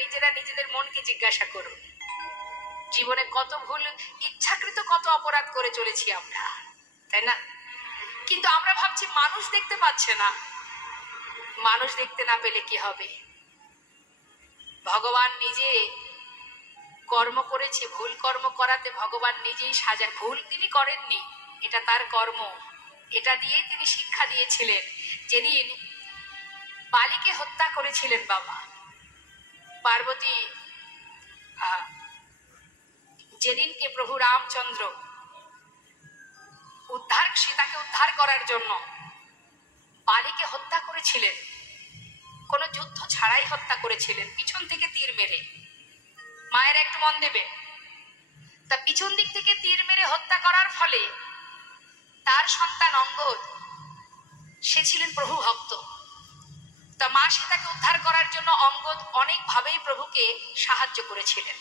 নিজেরা নিজেদের মনকে জিজ্ঞাসা করুন, জীবনে কত ভুল, ইচ্ছাকৃত কত অপরাধ করে চলেছি আমরা, তাই না? কিন্তু আমরা ভাবছি মানুষ দেখতে পাচ্ছে না। মানুষ দেখতে না পেলে কি হবে? ভগবান নিজে কর্ম করেছে, ভুল কর্ম করাতে ভগবান নিজেই সাজা। ভুল তিনি করেননি, এটা তার কর্ম, এটা দিয়ে তিনি শিক্ষা দিয়েছিলেন। যেদিন বালিকে হত্যা করেছিলেন বাবা পার্বতী, যেদিনকে প্রভু রামচন্দ্র সীতাকে উদ্ধার করার জন্য বালিকে হত্যা করেছিলেন, কোন যুদ্ধ ছাড়াই হত্যা করেছিলেন, পিছন থেকে তীর মেরে। মায়ের একটু মন দেবে, তা পিছন দিক থেকে তীর মেরে হত্যা করার ফলে তার সন্তান অঙ্গদ, সে ছিলেন প্রভু ভক্ত। তা মা সীতাকে উদ্ধার করার জন্য অঙ্গদ অনেকভাবেই প্রভুকে সাহায্য করেছিলেন।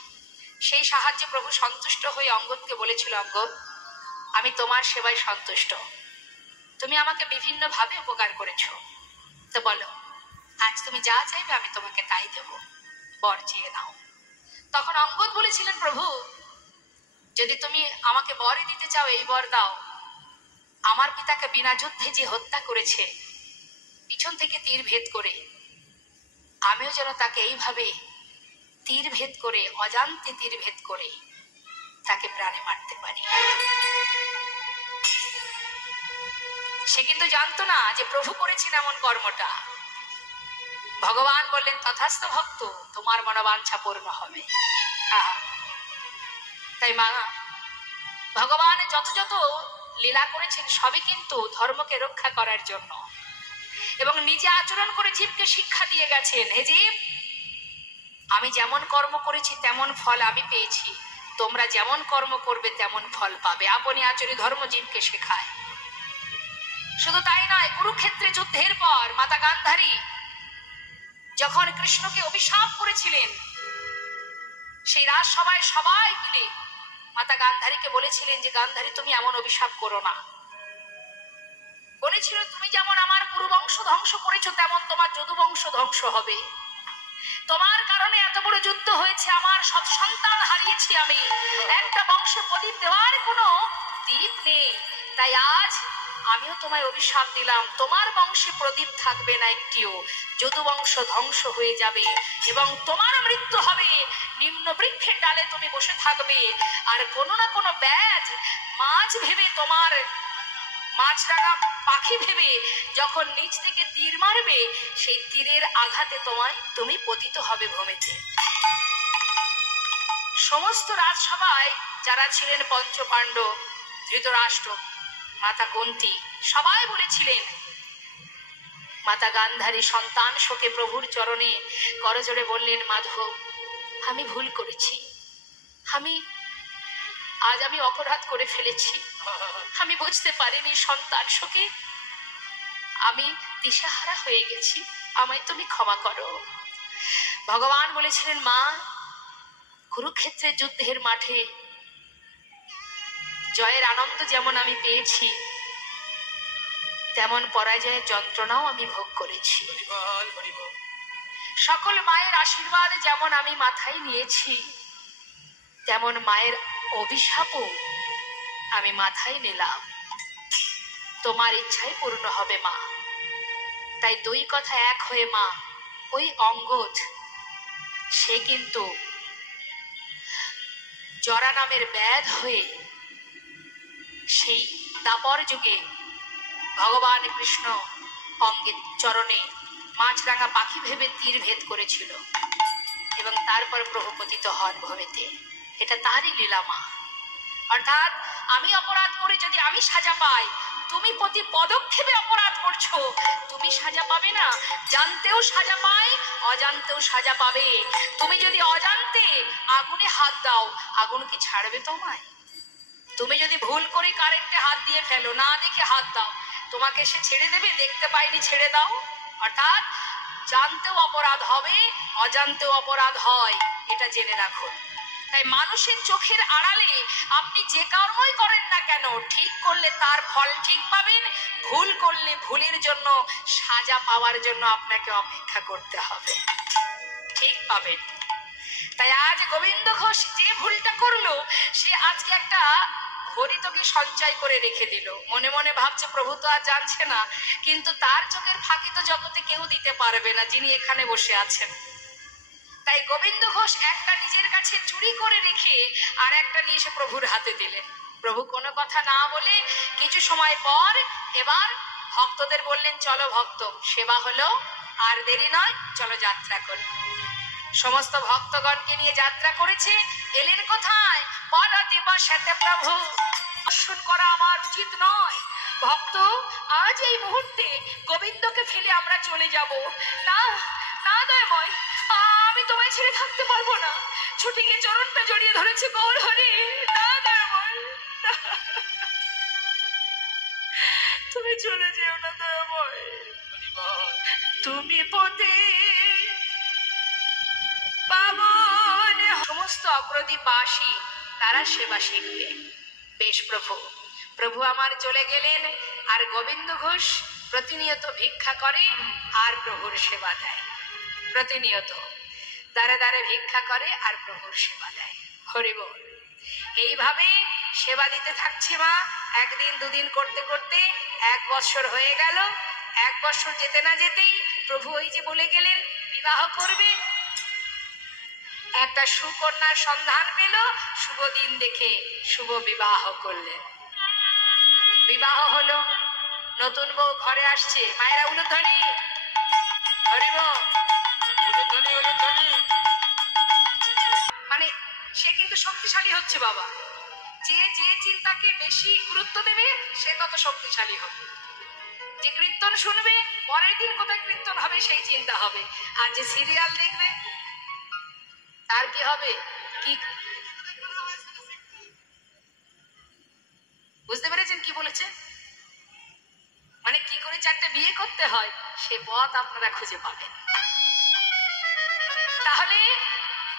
সেই সাহায্যে প্রভু সন্তুষ্ট হয়ে অঙ্গদকে বলেছিল, অঙ্গদ, আমি তোমার সেবায় সন্তুষ্ট, তুমি আমাকে বিভিন্ন ভাবে উপকার করেছো, তো বলো আজ তুমি যা চাইবে আমি তোমাকে তাই দেব, বর চেয়ে নাও। তখন অঙ্গদ বলেছিলেন, প্রভু যদি তুমি আমাকে বরই দিতে চাও এই বর দাও, আমার পিতাকে বিনা যুদ্ধে যে হত্যা করেছে পিছন থেকে তীর ভেদ করে, আমিও যেন তাকে এইভাবে তীর ভেদ করে, অজান্তে তীর ভেদ করে তাকে প্রাণে মারতে পারি। সে কিন্তু জানতো না যে প্রভু করেছেন এমন কর্মটা। ভগবান বললেন, তথাস্থ ভক্ত, তোমার মনোবাঞ্ছা পূর্ণ হবে। তাই মা, ভগবান যত যত লীলা করেছেন সবই কিন্তু ধর্মকে রক্ষা করার জন্য, এবং নিজে আচরণ করে জীবকে শিক্ষা দিয়ে গেছেন, হে জীব, আমি যেমন কর্ম করেছি তেমন ফল আমি পেয়েছি, তোমরা যেমন কর্ম করবে তেমন ফল পাবে। আপনি আচরি ধর্ম জীবকে শেখায়। শুধু তাই নয়, কুরুক্ষেত্রে যুদ্ধের পর মাতা গান্ধারী যখন কৃষ্ণকে অভিশাপ করেছিলেন, সেই রাজসভায় সবাই মিলে মাতা গান্ধারীকে বলেছিলেন যে, গান্ধারী তুমি এমন অভিশাপ করো না। বলেছিল, তুমি যেমন আমার কুরুবংশ ধ্বংস করেছো তেমন তোমার যদুবংশ ধ্বংস হবে। তোমার কারণে এত বড় যুদ্ধ হয়েছে, আমার সৎ সন্তান হারিয়েছি আমি, একটা বংশে প্রদীপ দেওয়ার কোনো দ্বীপ নেই। তাই আজ আমিও তোমায় অভিশাপ দিলাম, তোমার বংশে প্রদীপ থাকবে না একটিও, যদুবংশ ধ্বংস হয়ে যাবে এবং তোমার মৃত্যু হবে। নিম্ন বৃক্ষের ডালে তুমি বসে থাকবে, আর কোনো না কোনো ব্যাধ মাছ ভেবে, তোমার মাছরাঙা পাখি ভেবে যখন নিচ থেকে তীর মারবে, সেই তীরের আঘাতে তুমি পতিত হবে ভূমিতে। সমস্ত রাজসভায় যারা ছিলেন পঞ্চ পাণ্ডব, ধৃতরাষ্ট্র, মাতা কুন্তী, সবাই বলেছিলেন, মাতা গান্ধারী সন্তান শোকে প্রভুর চরণে করজোড়ে বললেন, মাধব আমি ভুল করেছি, আজ আমি অপরাধ করে ফেলেছি, আমি বুঝতে পারিনি সন্তান শোকে আমি দিশাহারা হয়ে গেছি, আমায় তুমি ক্ষমা করো। ভগবান বলেছিলেন, মা, কুরুক্ষেত্রের যুদ্ধের মাঠে জয়ের আনন্দ যেমন আমি পেয়েছি, তেমন পরাজয়ের যন্ত্রণাও আমি ভোগ করেছি। সকল মায়ের আশীর্বাদ যেমন আমি মাথায় নিয়েছি, তেমন মায়ের অভিশাপও আমি মাথায় নিলাম। তোমার ইচ্ছাই পূর্ণ হবে মা। তাই দুই কথা এক হয়ে মা, ওই অঙ্গদ সে কিন্তু জরা নামের ব্যাধ হয়ে সেই দাপর যুগে ভগবান কৃষ্ণ অঙ্গের চরণে মাছরাঙা পাখি ভেবে তীর ভেদ করেছিল এবং তারপর প্রভু পতিত হন ভূমিতে। এটা তারই লীলা মা। অর্থাৎ আমি অপরাধ করে যদি আমি সাজা পাই, তুমি প্রতি পদক্ষেপে অপরাধ করছো, তুমি সাজা পাবে না। জানতেও সাজা পাই, অজান্তেও সাজা পাবে। তুমি যদি অজান্তে আগুনে হাত দাও, আগুন কি ছাড়বে তোমায়? তুমি যদি ভুল করে কারেন্টে হাত দিয়ে ফেলো, না দেখে হাত দাও, তোমাকে সে ছেড়ে দেবে? দেখতে পাইনি ছেড়ে দাও। অর্থাৎ জানতেও অপরাধ হবে, অজান্তেও অপরাধ হয়, এটা জেনে রাখুন। তাই মানুষের চোখের আড়ালে আপনি যে কর্মই করেন না কেন, ঠিক করলে তার ফল ঠিক পাবেন, ভুল করলে ভুলের জন্য সাজা পাওয়ার জন্য আপনাকে অপেক্ষা করতে হবে, ঠিক পাবেন। তাই আজ গোবিন্দ ঘোষ যে ভুলটা করলো, সে আজকে একটা হরিতকে সঞ্চয় করে রেখে দিল। মনে মনে ভাবছে প্রভু তো আর জানছে না, কিন্তু তার চোখের ফাঁকি তো জগতে কেউ দিতে পারবে না, যিনি এখানে বসে আছেন। তাই গোবিন্দ ঘোষ একটা নিজের কাছে চুরি করে রেখে আর একটা নিয়ে এসে প্রভুর হাতে দিলেন। প্রভু কোনো কথা না বলে কিছু সময় পর এবার ভক্তদের বললেন, চলো ভক্ত, সেবা হলো, আর দেরি নয়, চলো যাত্রা করি। সমস্ত ভক্তগণকে নিয়ে যাত্রা করেছে। এলেন কোথায়? পর দিবসেতে প্রভু। দর্শন করা আমার উচিত নয় ভক্ত, আজ এই মুহূর্তে গোবিন্দকে ফেলে আমরা চলে যাব না। না দয়াময়, আমি তোমায় ছেড়ে থাকতে পারবো না। ছুটে গিয়ে চরণটা জড়িয়ে ধরেছে, গৌর হরি। না দয়াময়, তুমি চলে যেও না দয়াময়, তুমি পথে পাবন। সমস্ত অগ্রদীপবাসী তারা সেবা শিখবে। বেশ প্রভু, প্রভু আমার চলে গেলেন, আর গোবিন্দ ঘোষ প্রতিনিয়ত ভিক্ষা করে আর প্রভুর সেবা দেয়। প্রতিনিয়ত দ্বারে দ্বারে ভিক্ষা করে আর প্রভুর সেবা দেয়। হরি বল। এইভাবে সেবা দিতে থাকছে মা। একদিন দুদিন করতে করতে 1 বছর হয়ে গেল। 1 বছর যেতে না যেতেই প্রভু ওই যে বলে গেলেন বিবাহ করবে। একটা সুকন্যার সন্ধান পেল, শুভ দিন দেখে শুভ বিবাহ করলেন। বিবাহ হলো, নতুন বউ ঘরে আসছে। মায়েরা উলুধ্বনি, হরি বল, উলুধ্বনি উলুধ্বনি। মানে সে কিন্তু শক্তিশালী হচ্ছে বাবা। যে যে চিন্তাকে বেশি গুরুত্ব দেবে সে তত শক্তিশালী হবে। যে কীর্তন শুনবে, পরের দিন কোথায় কীর্তন হবে সেই চিন্তা হবে। আর যে সিরিয়াল দেখবে তার কি হবে? কি বুঝতে পেরেছেন কি বলেছে? মানে কি করে 4টে বিয়ে করতে হয় সে পথ আপনারা খুঁজে পাবেন। তাহলে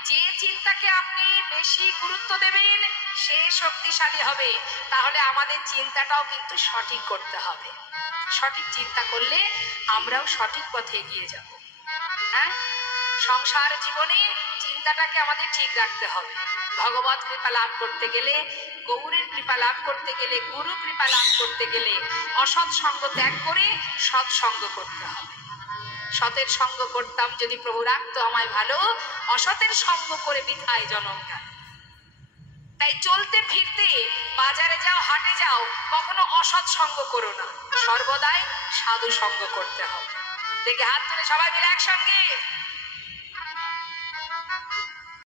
যে চিন্তাকে আপনি বেশি গুরুত্ব দেবেন সে শক্তিশালী হবে। তাহলে আমাদের চিন্তাটাও কিন্তু সঠিক করতে হবে। সঠিক চিন্তা করলে আমরাও সঠিক পথে এগিয়ে যাব। হ্যাঁ, সংসার জীবনে চিন্তাটাকে আমাদের ঠিক রাখতে হবে। ভগবত কৃপা লাভ করতে গেলে, গৌরের কৃপা লাভ করতে গেলে, গুরু কৃপা লাভ করতে গেলে অসৎ সঙ্গ ত্যাগ করে সৎসঙ্গ করতে হবে। সতের সঙ্গ করতাম যদি প্রভু রাখতো আমায় ভালো, অসতের সঙ্গ করে বৃথায় জনম গেল। তাই চলতে ফিরতে বাজারে যাও, হাটে যাও, কখনো অসৎ সঙ্গ করো না, সর্বদাই সাধু সঙ্গ করতে হবে। দেখে হাত তুলে সবাই মিলে একসঙ্গে